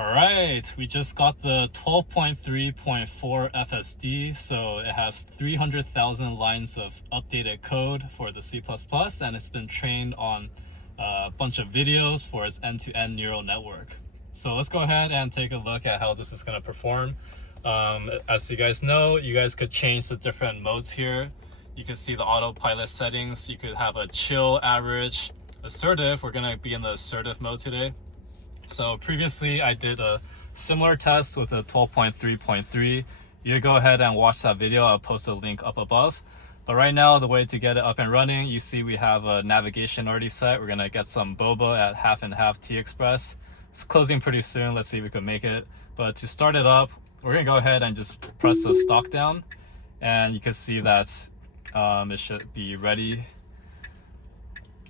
Alright, we just got the 12.3.4 FSD, so it has 300,000 lines of updated code for the C++, and it's been trained on a bunch of videos for its end-to-end neural network. So let's go ahead and take a look at how this is going to perform. As you guys know, you guys could change the different modes here. You can see the autopilot settings. You could have a chill, average, assertive. We're going to be in the assertive mode today. So previously I did a similar test with a 12.3.3. You go ahead and watch that video. I'll post a link up above. But right now, the way to get it up and running, you see we have a navigation already set. We're gonna get some boba at half and half T-Express. It's closing pretty soon. Let's see if we can make it. But to start it up, we're gonna go ahead and just press the stock down. And you can see that it should be ready.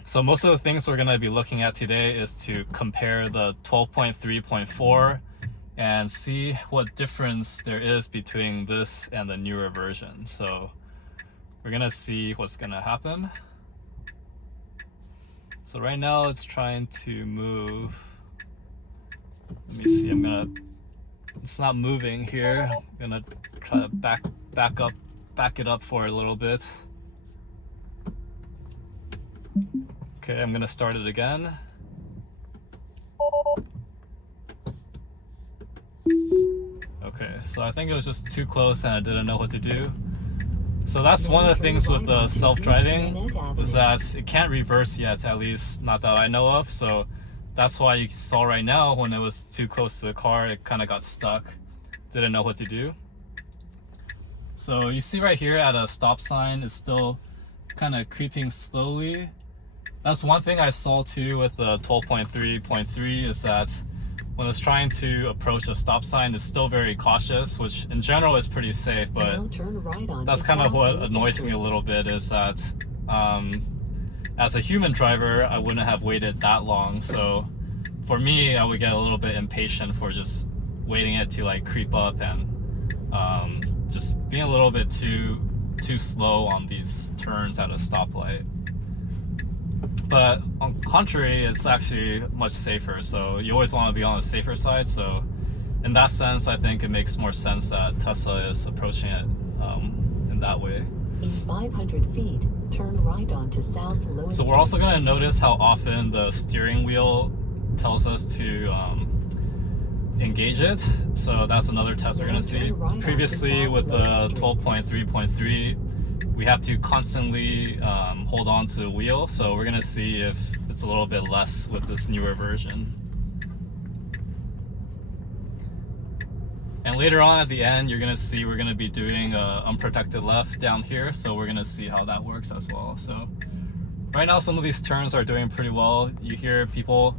So most of the things we're going to be looking at today is to compare the 12.3.4 and see what difference there is between this and the newer version. So we're going to see what's going to happen. So right now it's trying to move. Let me see, it's not moving here. I'm going to try to back it up for a little bit. Okay, I'm gonna start it again. Okay, so I think it was just too close and I didn't know what to do. So that's one of the things with the self-driving, is that it can't reverse yet, at least not that I know of. So that's why you saw right now when it was too close to the car, it kind of got stuck, didn't know what to do. So you see right here at a stop sign, it's still kind of creeping slowly. That's one thing I saw too with the 12.3.3 is that when it's trying to approach a stop sign, it's still very cautious, which in general is pretty safe, but that's kind of what annoys me a little bit, is that as a human driver, I wouldn't have waited that long. So for me, I would get a little bit impatient for just waiting it to like creep up and just being a little bit too slow on these turns at a stoplight. But on the contrary, it's actually much safer. So you always want to be on the safer side. So in that sense, I think it makes more sense that Tesla is approaching it in that way. In 500 feet, turn right onto South Low. So we're also going to notice how often the steering wheel tells us to engage it. So that's another test we're going to see. Previously with the 12.3.3, we have to constantly hold on to the wheel, so we're gonna see if it's a little bit less with this newer version. And later on at the end, you're gonna see we're gonna be doing unprotected left down here, so we're gonna see how that works as well. So right now, some of these turns are doing pretty well. You hear people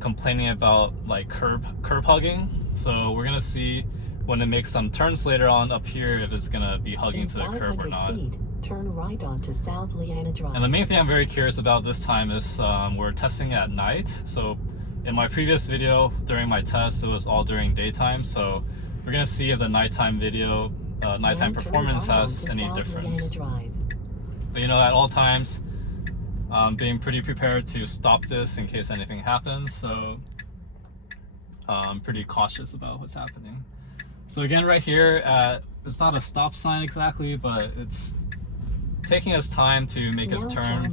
complaining about like curb hugging, so we're gonna see when it makes some turns later on up here if it's gonna be hugging to the curb or not. Turn right onto South Leanna Drive. And the main thing I'm very curious about this time is we're testing at night. So in my previous video during my test, it was all during daytime. So we're gonna see if the nighttime video, nighttime performance has any difference. But you know, at all times, being pretty prepared to stop this in case anything happens. So I'm pretty cautious about what's happening. So again, right here, it's not a stop sign exactly, but it's taking its time to make its turn.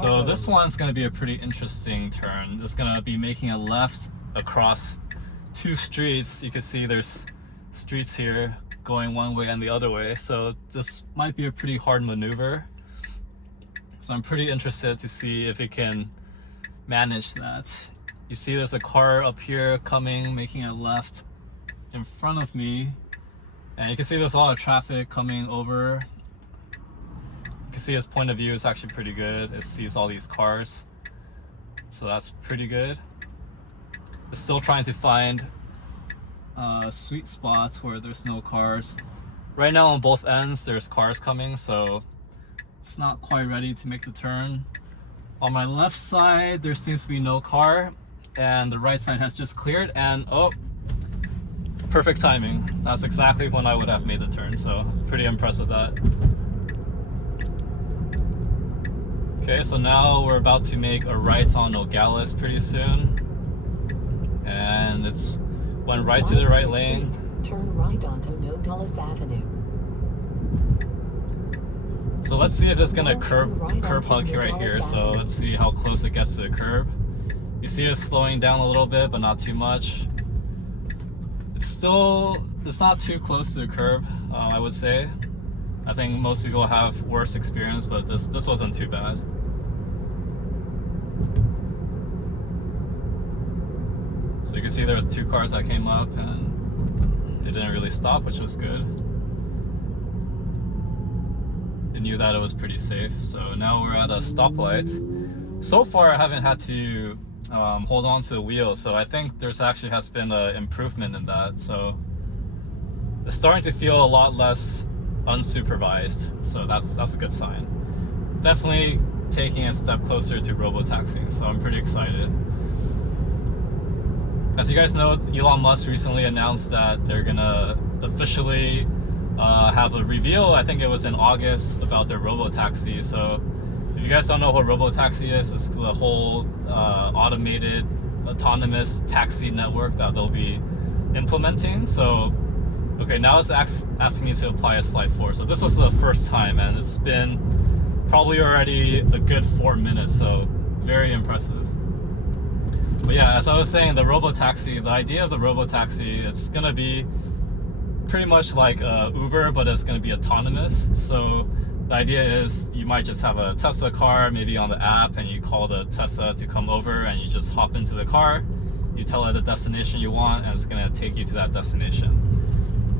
So this one's going to be a pretty interesting turn. It's going to be making a left across two streets. You can see there's streets here going one way and the other way. So this might be a pretty hard maneuver. So I'm pretty interested to see if it can manage that. You see there's a car up here coming, making a left in front of me, and you can see there's a lot of traffic coming over. You can see its point of view is actually pretty good. It sees all these cars, so that's pretty good. It's still trying to find sweet spots where there's no cars. Right now on both ends there's cars coming, so it's not quite ready to make the turn. On my left side there seems to be no car, and the right side has just cleared, and oh, perfect timing. That's exactly when I would have made the turn, so pretty impressed with that. Okay, so now we're about to make a right on Nogales pretty soon. And it's went right to the right lane. Turn right onto Nogales Avenue. So let's see if it's gonna Now curb turn right hug onto right here. Nogales So Avenue. let's see how close it gets to the curb. You see it's slowing down a little bit, but not too much. It's not too close to the curb, I would say. I think most people have worse experience, but this wasn't too bad. So you can see there was 2 cars that came up and it didn't really stop, which was good. It knew that it was pretty safe. So now we're at a stoplight. So far I haven't had to hold on to the wheel, so I think there's actually has been an improvement in that. So it's starting to feel a lot less unsupervised, so that's a good sign. Definitely taking a step closer to RoboTaxi, so I'm pretty excited. As you guys know, Elon Musk recently announced that they're gonna officially have a reveal, I think it was in August, about their RoboTaxi. So if you guys don't know what RoboTaxi is, it's the whole automated autonomous taxi network that they'll be implementing. So okay, now it's asking me to apply a slide 4. So this was the first time, and it's been probably already a good 4 minutes, so very impressive. But yeah, as I was saying, the RoboTaxi, the idea of the RoboTaxi, it's gonna be pretty much like Uber, but it's gonna be autonomous. So the idea is you might just have a Tesla car, maybe on the app, and you call the Tesla to come over, and you just hop into the car, you tell it the destination you want, and it's gonna take you to that destination.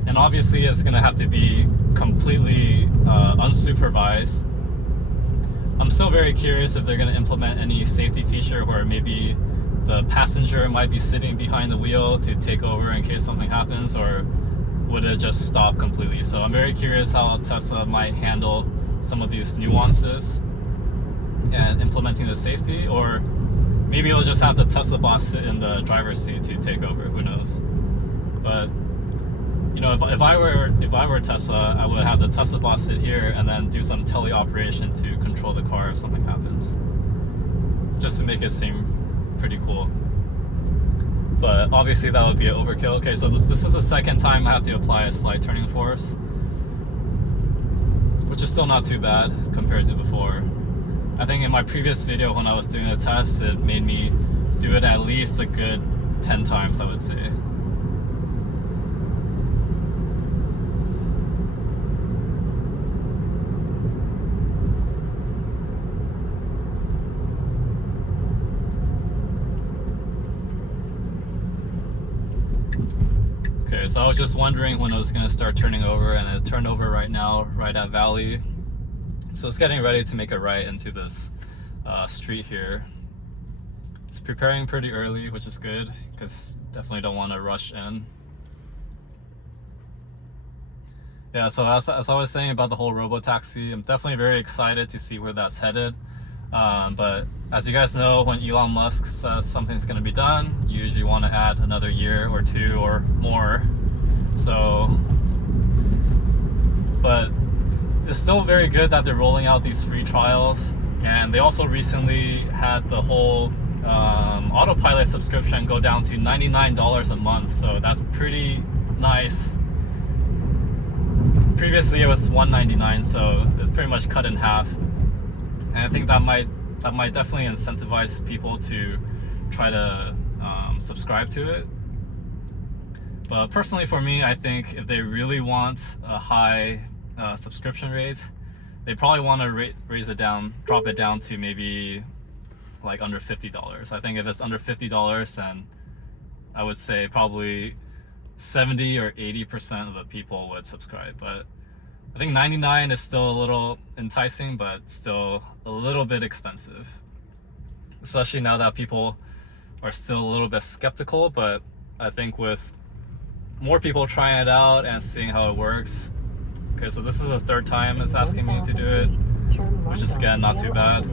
And obviously it's gonna have to be completely unsupervised. I'm still very curious if they're gonna implement any safety feature where maybe the passenger might be sitting behind the wheel to take over in case something happens, or would it just stop completely? So I'm very curious how Tesla might handle some of these nuances and implementing the safety, or maybe it'll just have the Tesla boss sit in the driver's seat to take over, who knows. But you know, if I were Tesla, I would have the Tesla boss sit here and then do some teleoperation to control the car if something happens, just to make it seem pretty cool. But obviously that would be an overkill. Okay, so this is the second time I have to apply a slight turning force, which is still not too bad compared to before. I think in my previous video when I was doing the test, it made me do it at least a good 10 times, I would say. Okay, so I was just wondering when it was going to start turning over, and it turned over right now, right at Valley. So it's getting ready to make a right into this street here. It's preparing pretty early, which is good, because definitely don't want to rush in. Yeah, so as I was saying about the whole RoboTaxi, I'm definitely very excited to see where that's headed. But as you guys know, when Elon Musk says something's going to be done, you usually want to add another year or 2 or more. So, but it's still very good that they're rolling out these free trials. And they also recently had the whole Autopilot subscription go down to $99 a month. So that's pretty nice. Previously it was $199, so it's pretty much cut in half. And I think that might definitely incentivize people to try to subscribe to it. But personally for me, I think if they really want a high subscription rate, they probably want to drop it down to maybe like under $50. I think if it's under $50, then I would say probably 70 or 80% of the people would subscribe. But I think 99 is still a little enticing, but still a little bit expensive, especially now that people are still a little bit skeptical. But I think with more people trying it out and seeing how it works. Okay, so this is the 3rd time it's asking me to do it, which is again not too bad.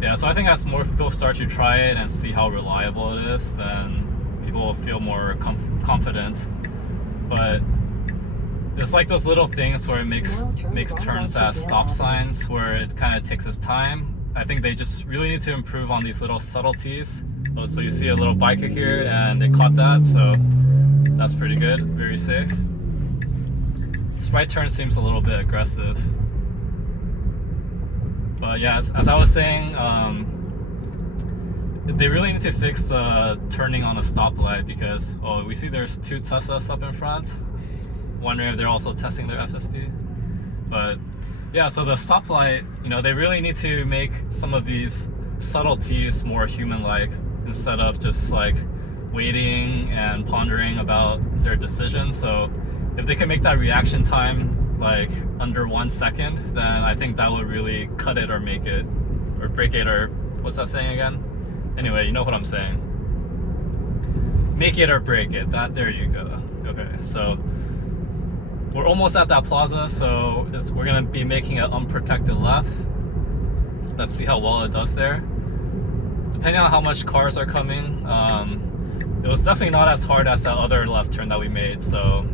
Yeah, so I think as more people start to try it and see how reliable it is, then people will feel more confident. But it's like those little things where it makes turns at stop signs, where it kind of takes its time, I think they just really need to improve on these little subtleties. Oh, so you see a little biker here and they caught that, so that's pretty good, very safe. This right turn seems a little bit aggressive. But yeah, as I was saying, they really need to fix the turning on a stoplight because, oh, we see there's 2 Teslas up in front. Wondering if they're also testing their FSD. But yeah, so the stoplight, you know, they really need to make some of these subtleties more human-like instead of just like waiting and pondering about their decision. So if they can make that reaction time like under 1 second, then I think that would really cut it or make it or break it, or what's that saying again? Anyway, you know what I'm saying. Make it or break it. There you go. Okay, so we're almost at that plaza, so we're gonna be making an unprotected left. Let's see how well it does there. Depending on how much cars are coming, it was definitely not as hard as that other left turn that we made, so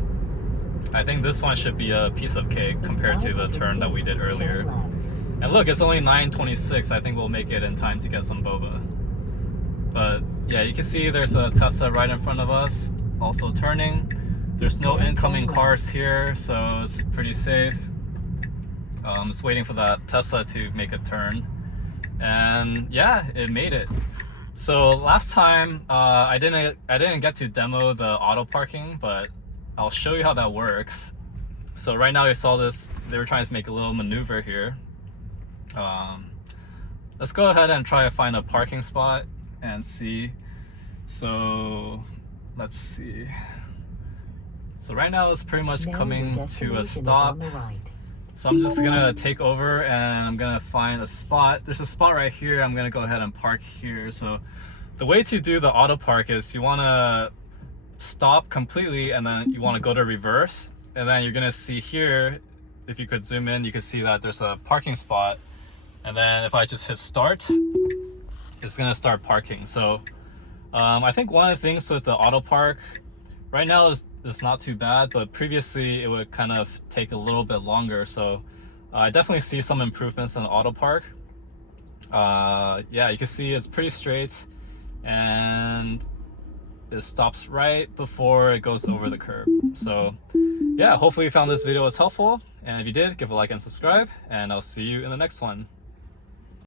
I think this one should be a piece of cake compared to the turn that we did earlier. And look, it's only 9:26. I think we'll make it in time to get some boba. But yeah, you can see there's a Tesla right in front of us, also turning. There's no incoming cars here, so it's pretty safe. Just waiting for that Tesla to make a turn. And yeah, it made it. So last time, I didn't get to demo the auto parking, but I'll show you how that works. So right now you saw this, they were trying to make a little maneuver here. Let's go ahead and try to find a parking spot and see. So let's see. So right now it's pretty much coming to a stop. So I'm just gonna take over and I'm gonna find a spot. There's a spot right here. I'm gonna go ahead and park here. So the way to do the auto park is you wanna stop completely and then you wanna go to reverse. And then you're gonna see here, if you could zoom in, you can see that there's a parking spot. And then if I just hit start, it's gonna start parking. So I think one of the things with the auto park right now is not too bad, but previously it would kind of take a little bit longer. So I definitely see some improvements in the auto park. Yeah, you can see it's pretty straight and it stops right before it goes over the curb. So yeah, hopefully you found this video was helpful, and if you did, give a like and subscribe, and I'll see you in the next one.